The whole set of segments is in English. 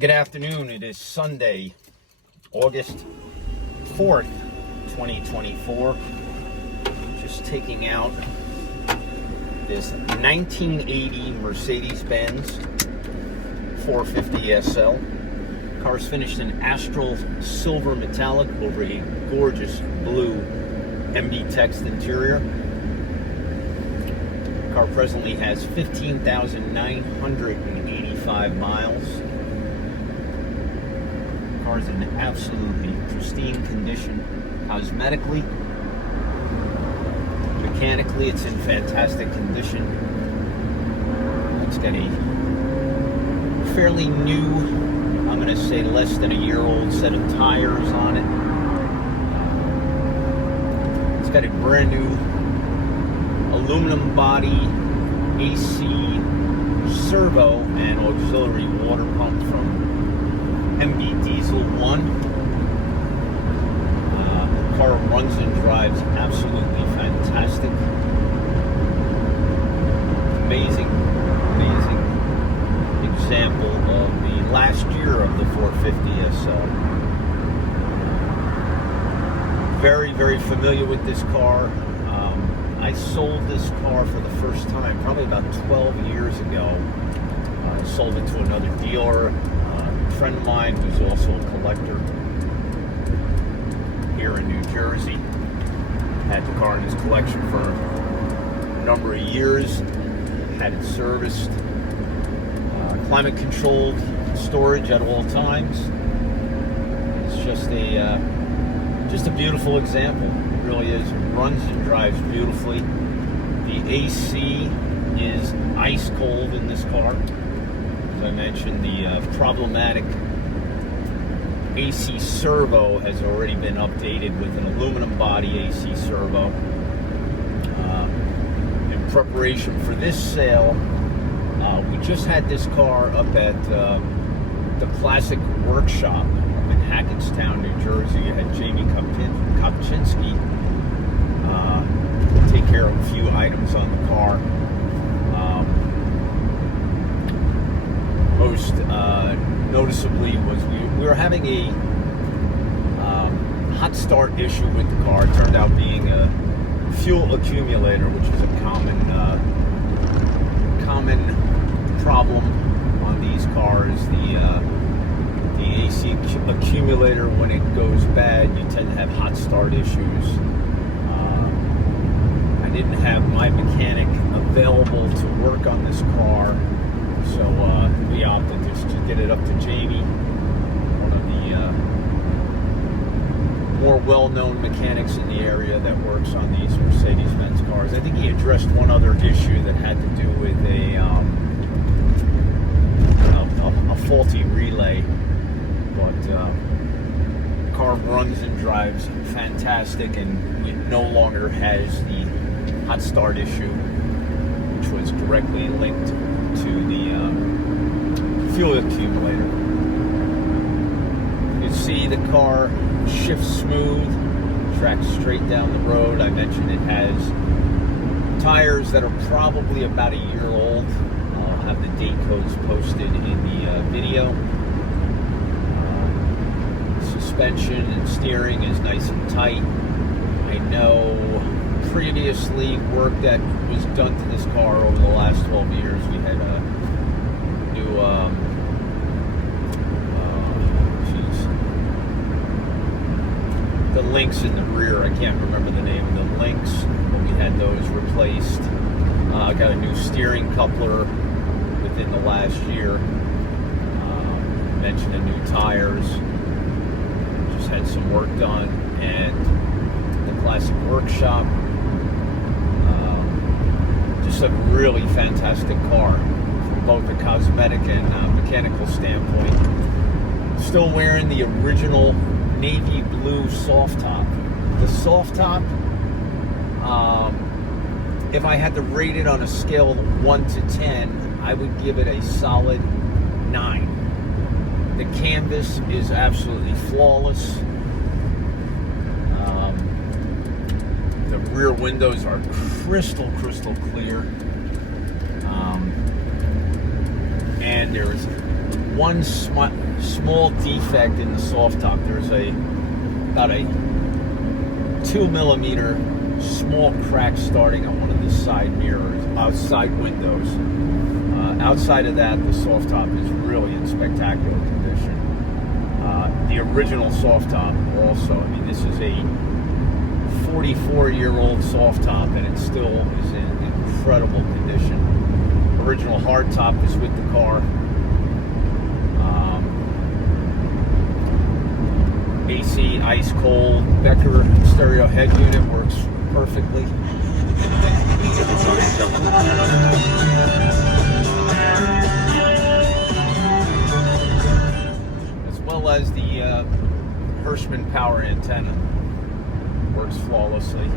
Good afternoon. It is Sunday, August 4th, 2024. Just taking out this 1980 Mercedes-Benz 450 SL. Car's finished in astral silver metallic over a gorgeous blue MB text interior. The car presently has 15,985 miles. Car's in absolutely pristine condition. Cosmetically, mechanically, it's in fantastic condition. It's got a fairly new, I'm going to say less than a year old set of tires on it. It's got a brand new aluminum body AC servo and auxiliary water pump from MB Diesel 1. The car runs and drives absolutely fantastic. Amazing example of the last year of the 450 SL. Very familiar with this car. I sold this car for the first time probably about 12 years ago. I sold it to another dealer. A friend of mine who's also a collector here in New Jersey had the car in his collection for a number of years, had it serviced, climate controlled storage at all times. It's just a beautiful example. It really is. It runs and drives beautifully. The AC is ice cold in this car. As I mentioned, the problematic AC servo has already been updated with an aluminum body AC servo. In preparation for this sale, we just had this car up at the Classic Workshop in Hackettstown, New Jersey. You had Jamie Kopczynski take care of a few items on the car. Most noticeably was we were having a hot start issue with the car. It turned out being a fuel accumulator, which is a common problem on these cars. The AC accumulator, when it goes bad, you tend to have hot start issues. I didn't have my mechanic available to work on this car, so we opted just to get it up to Jamie, one of the more well-known mechanics in the area that works on these Mercedes-Benz cars. I think he addressed one other issue that had to do with a faulty relay, but the car runs and drives fantastic, and it no longer has the hot start issue, which was directly linked to the fuel accumulator. You can see the car shifts smooth, tracks straight down the road. I mentioned it has tires that are probably about a year old. I'll have the date codes posted in the video. Suspension and steering is nice and tight. I know previously work that was done to this car over the last 12 years. We had a new the links in the rear. I can't remember the name of the links, but we had those replaced. Got a new steering coupler within the last year. Mentioned the new tires. Just had some work done at the Classic Workshop. Just a really fantastic car from both a cosmetic and mechanical standpoint. Still wearing the original navy blue soft top. The soft top, if I had to rate it on a scale of 1 to 10, I would give it a solid 9. The canvas is absolutely flawless. The rear windows are crystal clear. And there's one small defect in the soft top. There's about a 2mm small crack starting on one of the side mirrors, outside windows. Outside of that, the soft top is really in spectacular condition. The original soft top also, I mean, this is a 44-year-old soft top and it still is in incredible condition. Original hard top is with the car. AC ice cold Becker stereo head unit works perfectly. As well as the Hirschman power antenna works flawlessly.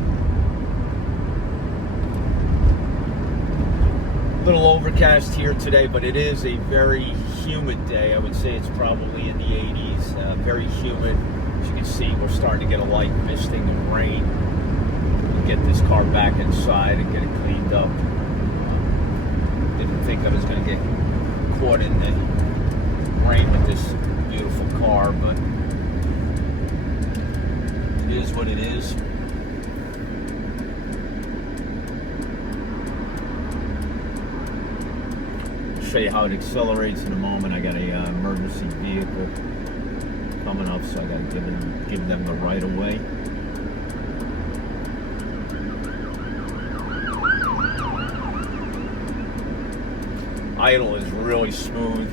A little overcast here today, but it is a very humid day. I would say it's probably in the 80s, very humid. As you can see, we're starting to get a light misting of rain. We'll get this car back inside and get it cleaned up. Didn't think I was going to get caught in the rain with this beautiful car, but it is what it is. I'll show you how it accelerates in a moment. I got a emergency vehicle coming up, so I got to give them the right of way. Idle is really smooth,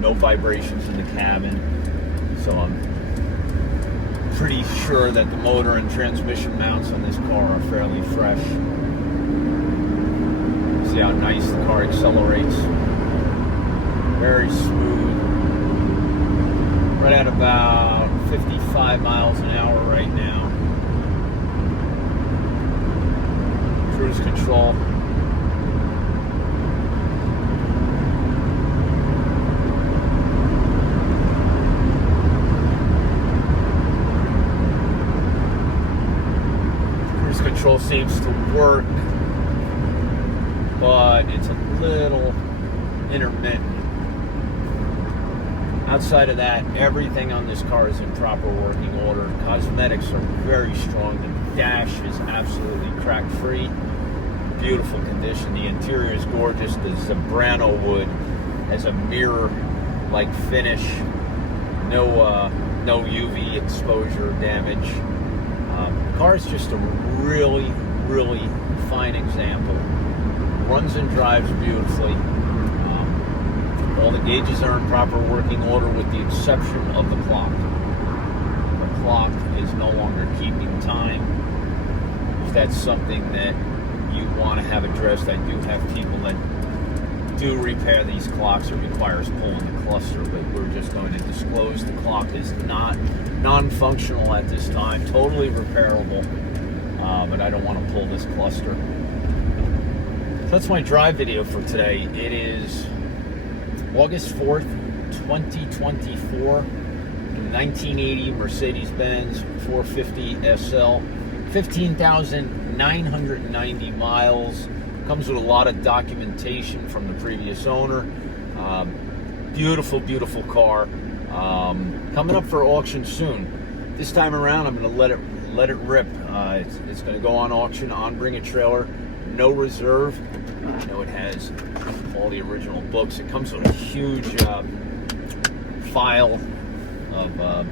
no vibrations in the cabin, so I'm pretty sure that the motor and transmission mounts on this car are fairly fresh. See how nice the car accelerates. Very smooth. Right at about 55 miles an hour right now. Cruise control. Cruise control seems to work, but it's a little intermittent. Outside of that, everything on this car is in proper working order. Cosmetics are very strong. The dash is absolutely crack-free. Beautiful condition. The interior is gorgeous. The Zambrano wood has a mirror-like finish. No UV exposure damage. The car is just a really, really fine example. Runs and drives beautifully. All the gauges are in proper working order with the exception of the clock. The clock is no longer keeping time. If that's something that you want to have addressed, I do have people that do repair these clocks. It requires pulling the cluster, but we're just going to disclose the clock is not non-functional at this time, totally repairable, but I don't want to pull this cluster. So that's my drive video for today. It is August 4th, 2024, 1980 Mercedes-Benz 450 SL, 15,990 miles. Comes with a lot of documentation from the previous owner. Beautiful, beautiful car. Coming up for auction soon. This time around, I'm going to let it rip. It's going to go on auction on Bring a Trailer. No reserve. You know, it has all the original books. It comes with a huge file of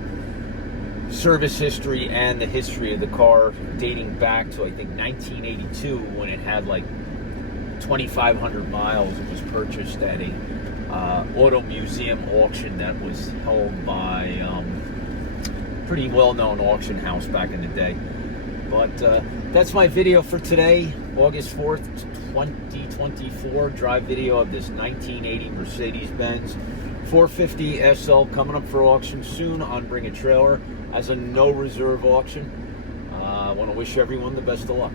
service history and the history of the car dating back to, I think, 1982, when it had like 2,500 miles. It was purchased at a auto museum auction that was held by a pretty well-known auction house back in the day. But that's my video for today, August 4th, 2024. Drive video of this 1980 Mercedes-Benz 450 SL coming up for auction soon on Bring a Trailer as a no reserve auction. I want to wish everyone the best of luck.